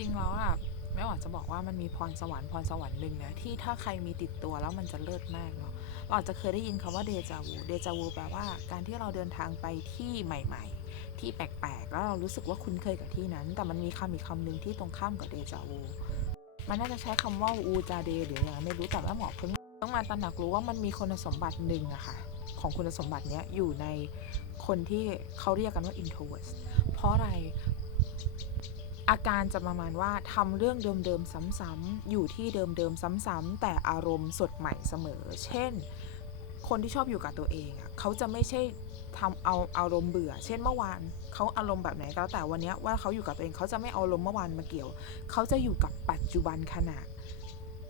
ริง ๆ แล้วอะไม่ว่าจะบอกว่ามันมีพรสวรรค์พรสวรรค์หนึ่งนะที่ถ้าใครมีติดตัวแล้วมันจะเลิศมากเนาะเราอาจจะเคยได้ยินคำว่าเดจาวูเดจาวูแปลว่าการที่เราเดินทางไปที่ใหม่ ๆ ที่แปลกๆ แล้วเรารู้สึกว่าคุ้นเคยกับที่นั้น แต่มันมีคำอีกคำหนึ่งที่ตรงข้ามกับเดจาวูมันน่าจะใช้คำว่าอูจาเดหรืออย่างไรไม่รู้แต่ว่าหมอเพิ่งต้องมาตระหนักรู้ว่ามันมีคุณสมบัติหนึ่งอะค่ะของคุณสมบัติเนี้ยอยู่ในคนที่เขาเรียกกันว่า introvert เพราะอะไร อาการจะประมาณว่าทำเรื่องเดิมๆซ้ำๆอยู่ที่เดิมๆซ้ำๆแต่อารมณ์สดใหม่เสมอ เช่น คนที่ชอบอยู่กับตัวเองอะเขาจะไม่ใช่ทำเอาอารมณ์เบื่อ เช่นเมื่อวานเขาอารมณ์แบบไหนก็แล้วแต่วันนี้ว่าเขาอยู่กับตัวเองเขาจะไม่เอาอารมณ์เมื่อวานมาเกี่ยว เขาจะอยู่กับปัจจุบันขณะ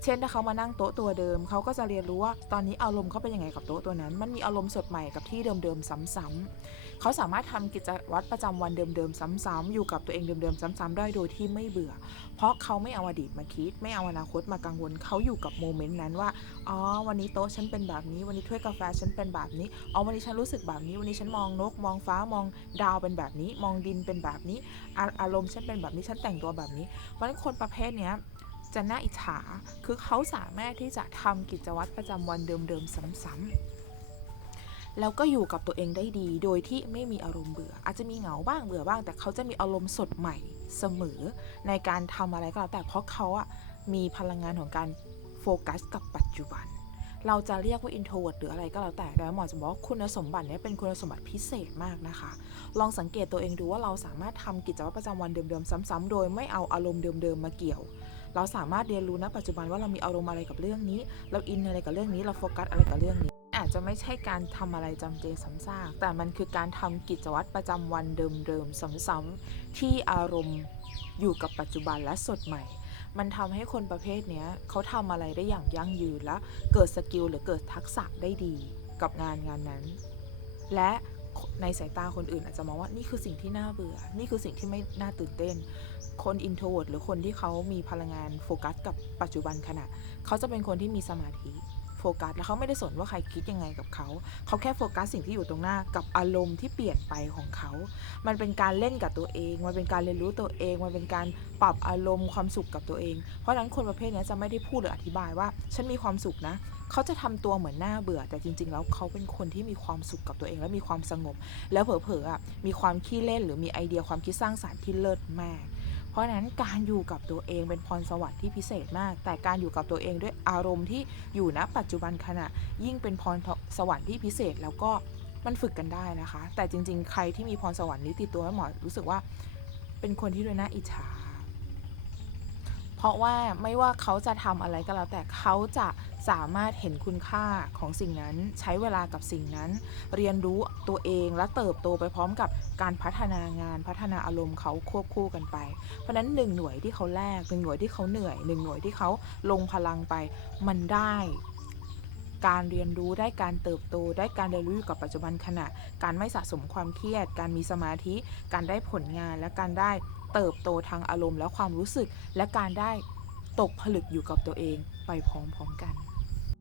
เช่นถ้าเขามานั่งโต๊ะตัวเดิม เขาก็จะเรียนรู้ว่าตอนนี้อารมณ์เขาเป็นยังไงกับโต๊ะตัวนั้น มันมีอารมณ์สดใหม่กับที่เดิมๆซ้ำๆเขาสามารถทำกิจวัตรประจำวันเดิมๆซ้ำๆอยู่กับตัวเองเดิมๆซ้ำๆได้โดยที่ไม่เบื่อ เพราะเขาไม่เอาอดีตมาคิด ไม่เอาอนาคตมากังวล เขาอยู่กับโมเมนต์นั้นว่าอ๋อวันนี้โต๊ะฉันเป็นแบบนี้ วันนี้ถ้วยกาแฟฉันเป็นแบบนี้อ๋อวันนี้ฉันรู้สึกแบบนี้ วันนี้ฉันมองนก มองฟ้ามองดาวเป็นแบบนี้ มองดินเป็นแบบนี้ อาอารมณ์ฉันเป็นแบบนี้ฉันแต่งตัวแบบนี้เพราะฉะนั้นคนประเภทเนี้ย จะน่าอิจฉา คือเขาสามารถที่จะทำกิจวัตรประจำวันเดิมๆซ้ำๆแล้วก็อยู่กับตัวเองได้ดี โดยที่ไม่มีอารมณ์เบื่อ อาจจะมีเหงาบ้างเบื่อบ้าง แต่เขาจะมีอารมณ์สดใหม่เสมอ ในการทำอะไรก็แล้วแต่เพราะเขาอะมีพลังงานของการโฟกัสกับปัจจุบัน เราจะเรียกว่า introvert หรืออะไรก็แล้วแต่แต่หมอจะบอกว่าคุณสมบัตินี้เป็นคุณสมบัติพิเศษมากนะคะ ลองสังเกตตัวเองดูว่าเราสามารถทำกิจวัตรประจำวันเดิมๆ ซ้ำๆโดยไม่เอาอารมณ์เดิมๆ มาเกี่ยว เราสามารถเรียนรู้ณปัจจุบันว่าเรามีอารมณ์อะไรกับเรื่องนี้ เราอินอะไรกับเรื่องนี้ เราโฟกัสอะไรกับเรื่องนี้ อาจจะไม่ใช่การทำอะไรจำเจซ้ำซากแต่มันคือการทำกิจวัตรประจำวันเดิมๆซ้ำๆที่อารมณ์อยู่กับปัจจุบันและสดใหม่ มันทำให้คนประเภทนี้เขาทำอะไรได้อย่างยั่งยืนและเกิดสกิลหรือเกิดทักษะได้ดีกับงานงานนั้น และ ในสายตาคนอื่นอาจจะมองว่านี่คือสิ่งที่น่าเบื่อ นี่คือสิ่งที่ไม่น่าตื่นเต้น คนอินโทรดหรือคนที่เขามีพลังงานโฟกัสกับปัจจุบันขณะ เขาจะเป็นคนที่มีสมาธิ ฟกัสแล้วเขาไม่ได้สนว่าใครคิดยังไงกับเขา เขาแค่โฟกัสสิ่งที่อยู่ตรงหน้ากับอารมณ์ที่เปลี่ยนไปของเขา มันเป็นการเล่นกับตัวเอง มันเป็นการเรียนรู้ตัวเอง มันเป็นการปรับอารมณ์ความสุขกับตัวเอง เพราะฉะนั้นคนประเภทนี้จะไม่ได้พูดหรืออธิบายว่า ฉันมีความสุขนะ เขาจะทำตัวเหมือนหน้าเบื่อ แต่จริง ๆ แล้วเขาเป็นคนที่มีความสุขกับตัวเอง และมีความสงบ แล้วเผลอๆอะมีความขี้เล่นหรือมีไอเดียความคิดสร้างสารรค์ที่เลิศมาก เพราะนั้นการอยู่กับตัวเองเป็นพรสวรรค์ที่พิเศษมาก แต่การอยู่กับตัวเองด้วยอารมณ์ที่อยู่ณปัจจุบันขณะ ยิ่งเป็นพรสวรรค์ที่พิเศษแล้วก็มันฝึกกันได้นะคะ แต่จริง ๆ ใครที่มีพรสวรรค์นี้ติดตัวหมอรู้สึกว่าเป็นคนที่ด้วยน่าอิจฉา เพราะว่าไม่ว่าเขาจะทำอะไรก็แล้วแต่เขาจะ สามารถเห็นคุณค่าของสิ่งนั้นใช้เวลากับสิ่งนั้น เรียนรู้ตัวเองและเติบโตไปพร้อมกับการพัฒนางานพัฒนาอารมณ์เขาควบคู่กันไป เพราะฉะนั้นหนึ่งหน่วยที่เขาแลกหนึ่งหน่วยที่เขาเหนื่อยหนึ่งหน่วยที่เขาลงพลังไป มันได้การเรียนรู้ได้การเติบโตได้การเรียนรู้อยู่กับปัจจุบันขณะ การไม่สะสมความเครียด การมีสมาธิ การได้ผลงานและการได้เติบโตทางอารมณ์และความรู้สึก และการได้ตกผลึกอยู่กับตัวเองไปพร้อมๆกัน